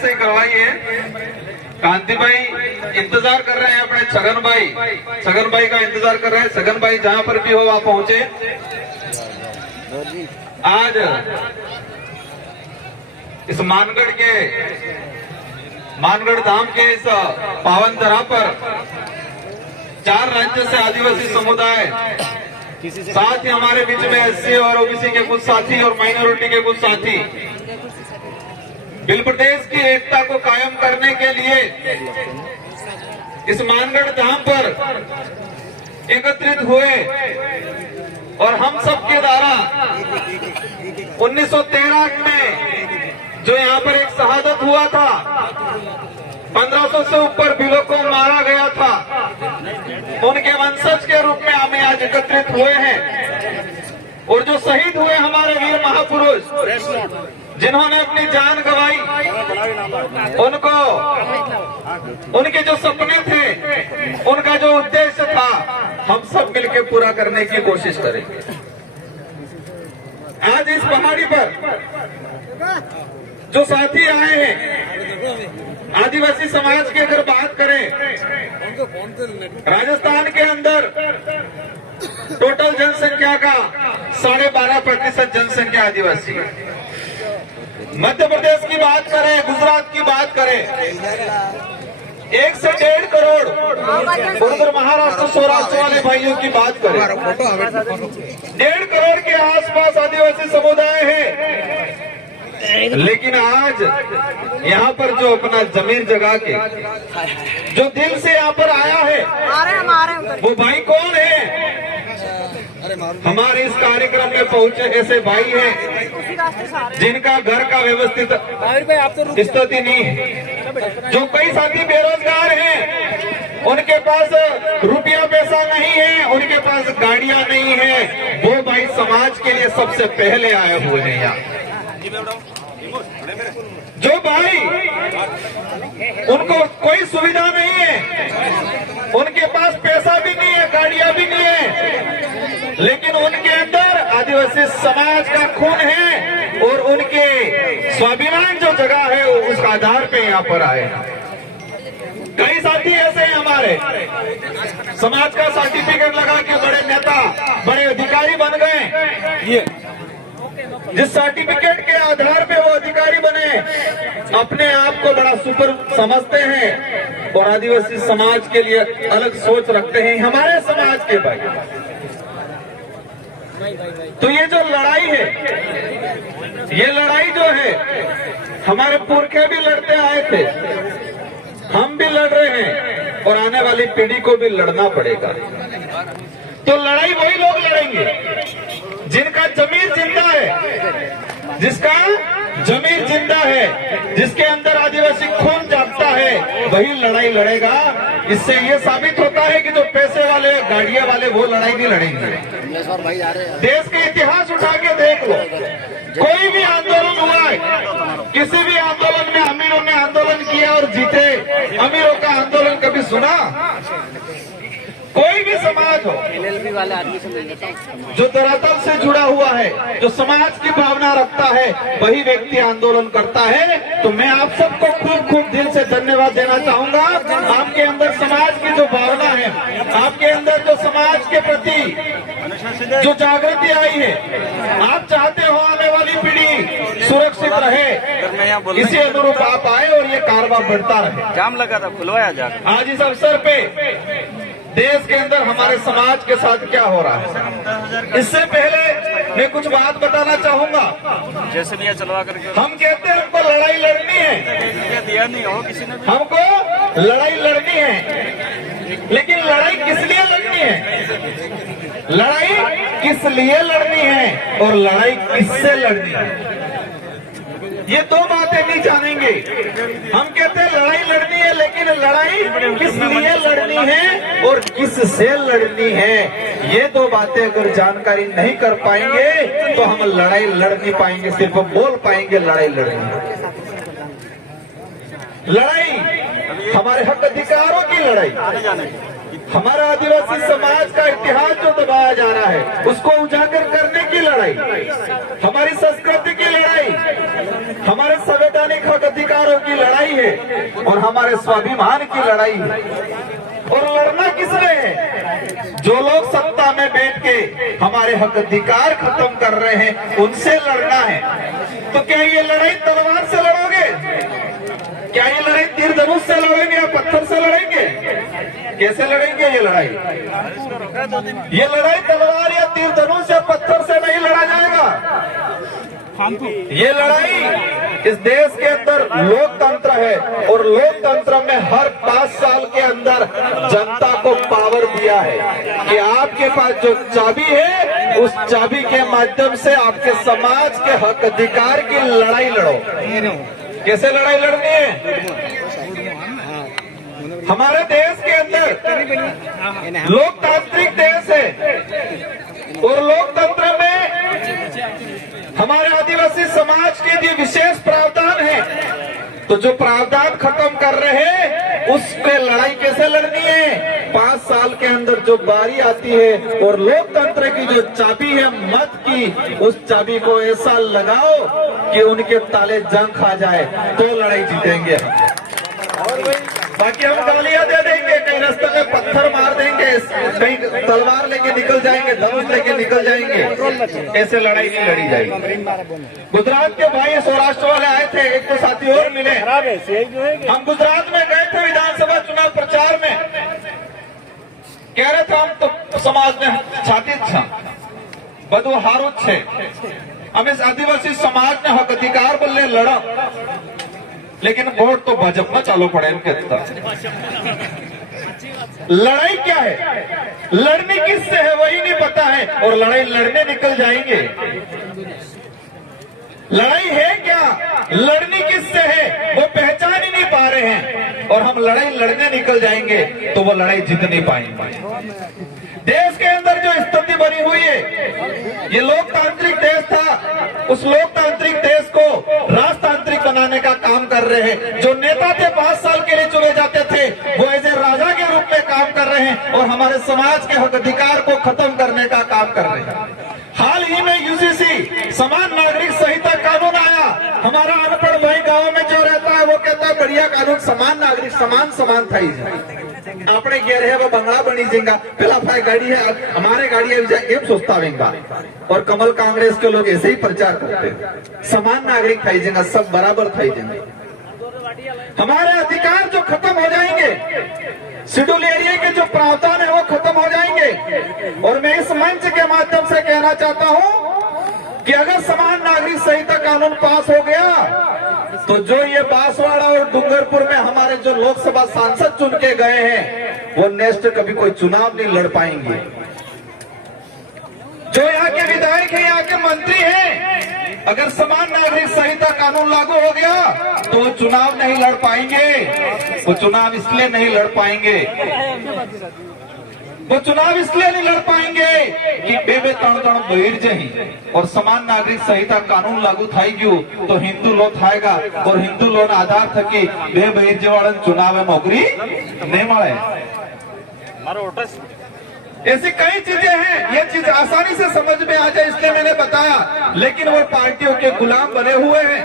से ही करवाइए। कांति भाई इंतजार कर रहे हैं अपने छगन भाई का इंतजार कर रहे हैं। छगन भाई जहां पर भी हो वहां पहुंचे। आज इस मानगढ़ धाम के इस पावन धरा पर 4 राज्य से आदिवासी समुदाय, साथ ही हमारे बीच में एससी और ओबीसी के कुछ साथी और माइनॉरिटी के कुछ साथी बिल प्रदेश की एकता को कायम करने के लिए इस मानगढ़ धाम पर एकत्रित हुए और हम सब के द्वारा 1913 में जो यहाँ पर एक शहादत हुआ था, 1500 से ऊपर बिलों को मारा गया था, उनके वंशज के रूप में हमें आज एकत्रित हुए हैं। और जो शहीद हुए हमारे वीर महापुरुष जिन्होंने अपनी जान गंवाई, उनके जो सपने थे, उनका जो उद्देश्य था, हम सब मिलकर पूरा करने की कोशिश करें। आज इस पहाड़ी पर जो साथी आए हैं, आदिवासी समाज की अगर बात करें, राजस्थान के अंदर टोटल जनसंख्या का 12.5% जनसंख्या आदिवासी है। मध्य प्रदेश की बात करें, गुजरात की बात करें, 1 से 1.5 करोड़, और उधर महाराष्ट्र सौराष्ट्र वाले भाइयों की बात करें, 1.5 करोड़ के आसपास आदिवासी समुदाय है। लेकिन आज यहाँ पर जो अपना जमीन जगा के जो दिल से यहाँ पर आया है, वो भाई कौन है? हमारे इस कार्यक्रम में पहुंचे ऐसे भाई हैं जिनका घर का व्यवस्थित स्थिति नहीं है, जो कई साथी बेरोजगार हैं, उनके पास रुपया पैसा नहीं है, उनके पास गाड़ियां नहीं है, वो भाई समाज के लिए सबसे पहले आए हुए हैं यहाँ। जो भाई उनको कोई सुविधा नहीं है, उनके पास पैसा भी नहीं है, गाड़ियां भी नहीं है, लेकिन उनके अंदर आदिवासी समाज का खून है और उनके स्वाभिमान जो जगह है उसका आधार पे यहाँ पर आए। कई साथी ऐसे हैं हमारे, समाज का सर्टिफिकेट लगा के बड़े नेता, बड़े अधिकारी बन गए। जिस सर्टिफिकेट के आधार पे वो अधिकारी बने, अपने आप को बड़ा सुपर समझते हैं और आदिवासी समाज के लिए अलग सोच रखते हैं हमारे समाज के भाई। तो ये जो लड़ाई है, ये लड़ाई जो है, हमारे पुरखे भी लड़ते आए थे, हम भी लड़ रहे हैं और आने वाली पीढ़ी को भी लड़ना पड़ेगा। तो लड़ाई वही लोग लड़ेंगे जिनका जमीर जिंदा है, जिसका जमीर जिंदा है, जिसके अंदर आदिवासी खून जागता है, वही लड़ाई लड़ेगा। इससे ये साबित होता है कि जो पैसे वाले, गाड़ियां वाले, वो लड़ाई नहीं लड़ेंगे। देश के इतिहास उठा के देख लो, कोई भी आंदोलन हुआ है, किसी भी आंदोलन में अमीरों ने आंदोलन किया और जीते, अमीरों का आंदोलन कभी सुना? कोई भी समाज हो एलएलबी वाले आदमी से मिल लेता हूं, जो धरातल से जुड़ा हुआ है, जो समाज की भावना रखता है, वही व्यक्ति आंदोलन करता है। तो मैं आप सबको खूब खूब दिल से धन्यवाद देना चाहूंगा। आपके अंदर समाज की जो भावना है, आपके अंदर जो समाज के प्रति जो जागृति आई है, आप चाहते हो आने वाली पीढ़ी सुरक्षित रहे, इसी अनुरूप आप आए और ये कारवां बढ़ता रहे। जाम लगा था, खुलवाया जाकर। आज इस अवसर पे देश के अंदर हमारे समाज के साथ क्या हो रहा है, इससे पहले मैं कुछ बात बताना चाहूंगा। जैसे भी चलवा करके हम कहते हैं हमको लड़ाई लड़नी है, दिया नहीं हो किसी ने, हमको लड़ाई लड़नी है, लेकिन लड़ाई किस लिए लड़नी है? लड़ाई किस लिए लड़नी है और लड़ाई किससे लड़नी है, ये दो बातें नहीं जानेंगे। हम कहते हैं लड़ाई लड़नी है, लेकिन लड़ाई किस लिए लड़नी है और किससे लड़नी है, ये दो बातें अगर जानकारी नहीं कर पाएंगे तो हम लड़ाई लड़ नहीं पाएंगे, सिर्फ बोल पाएंगे लड़ाई लड़नी। लड़ाई हमारे हक अधिकारों की लड़ाई, हमारा आदिवासी समाज का इतिहास जो दबाया जा रहा है उसको उजागर करने की लड़ाई, हमारी संस्कृति की लड़ाई, हमारे संवैधानिक हक अधिकारों की लड़ाई है और हमारे स्वाभिमान की लड़ाई है। और लड़ना किसने है? जो लोग सत्ता में बैठ के हमारे हक अधिकार खत्म कर रहे हैं उनसे लड़ना है। तो क्या ये लड़ाई तलवार से लड़ोगे? क्या ये लड़ाई तीर धनुष से लड़ेंगे या पत्थर से लड़ेंगे? कैसे लड़ेंगे ये लड़ाई? ये लड़ाई तलवार या तीर धनुष या पत्थर से नहीं लड़ा जाएगा। ये लड़ाई इस देश के अंदर लोकतंत्र है और लोकतंत्र में हर 5 साल के अंदर जनता को पावर दिया है कि आपके पास जो चाबी है उस चाबी के माध्यम से आपके समाज के हक अधिकार की लड़ाई लड़ो। कैसे लड़ाई लड़नी है? हमारे देश के अंदर लोकतांत्रिक देश है और लोकतंत्र में हमारे आदिवासी समाज के लिए विशेष प्रावधान है। तो जो प्रावधान खत्म कर रहे हैं उस पे लड़ाई कैसे लड़नी है? 5 साल के अंदर जो बारी आती है और लोकतंत्र की जो चाबी है मत की, उस चाबी को ऐसा लगाओ कि उनके ताले जंग खा जाए तो लड़ाई जीतेंगे। बाकी हम गालियां दे देंगे, कहीं रास्ते में पत्थर मार देंगे, कहीं तलवार लेके निकल जाएंगे, धनुष लेके निकल जाएंगे, ऐसे लड़ाई नहीं लड़ी जाएगी। गुजरात के भाई सौराष्ट्र वाले आए थे, एक तो साथी और मिले। हम गुजरात में गए थे विधानसभा चुनाव प्रचार में, कह रहे थे हम तो समाज ने छाती था બધું હારું જ છે, અમે આદિવાસી સમાજને હક અધિકાર બદલે લડા, लेकिन वोट तो भाजपा में चालू पड़े इनके। लड़ाई क्या है? लड़नी किससे है वही नहीं पता है और लड़ाई लड़ने निकल जाएंगे। लड़ाई है क्या? लड़नी किससे है वो पहचान ही नहीं पा रहे हैं और हम लड़ाई लड़ने निकल जाएंगे तो वो लड़ाई जीत नहीं पाएंगे। देश के अंदर जो स्थिति बनी हुई है, ये लोकतांत्रिक देश था, उस लोकतांत्रिक देश को राजतांत्रिक बनाने का काम कर रहे हैं। जो नेता थे 5 साल के लिए चुने जाते थे वो एज ए राजा के रूप में काम कर रहे हैं और हमारे समाज के हक अधिकार को खत्म करने का काम कर रहे हैं। हाल ही में यूसीसी समान नागरिक संहिता कानून आया। हमारा अनपढ़ भाई गांव में जो रहता है वो कहता है बढ़िया कानून, समान नागरिक समान था ही अपने घेर है वो बंगला बनी जाएगा, पहला फाय गाड़ी है हमारे गाड़ी एम सोचता होगा। और कमल कांग्रेस के लोग ऐसे ही प्रचार करते हैं, समान नागरिक थाई जाएगा, सब बराबर थाई जाएंगे। हमारे अधिकार जो खत्म हो जाएंगे, शेड्यूल एरिया के जो प्रावधान है वो खत्म हो जाएंगे। और मैं इस मंच के माध्यम से कहना चाहता हूं कि अगर समान नागरिक संहिता कानून पास हो गया तो जो ये बांसवाड़ा और डूंगरपुर में हमारे जो लोकसभा सांसद चुन के गए हैं वो नेक्स्ट कभी कोई चुनाव नहीं लड़ पाएंगे। जो यहाँ के विधायक है, यहाँ के मंत्री हैं, अगर समान नागरिक संहिता कानून लागू हो गया तो वो चुनाव नहीं लड़ पाएंगे। वो चुनाव इसलिए नहीं लड़ पाएंगे, वो चुनाव इसलिए नहीं लड़ पाएंगे कि बेबे तण बहिर जही और समान नागरिक संहिता कानून लागू थाई गयु तो हिंदू लो थाएगा और हिंदू लो आधार थकी बे बहिर जवाड़न चुनाव में नौकरी नहीं मिले। ऐसी कई चीजें हैं, ये चीज आसानी से समझ में आ जाए इसलिए मैंने बताया, लेकिन वो पार्टियों के गुलाम बने हुए हैं।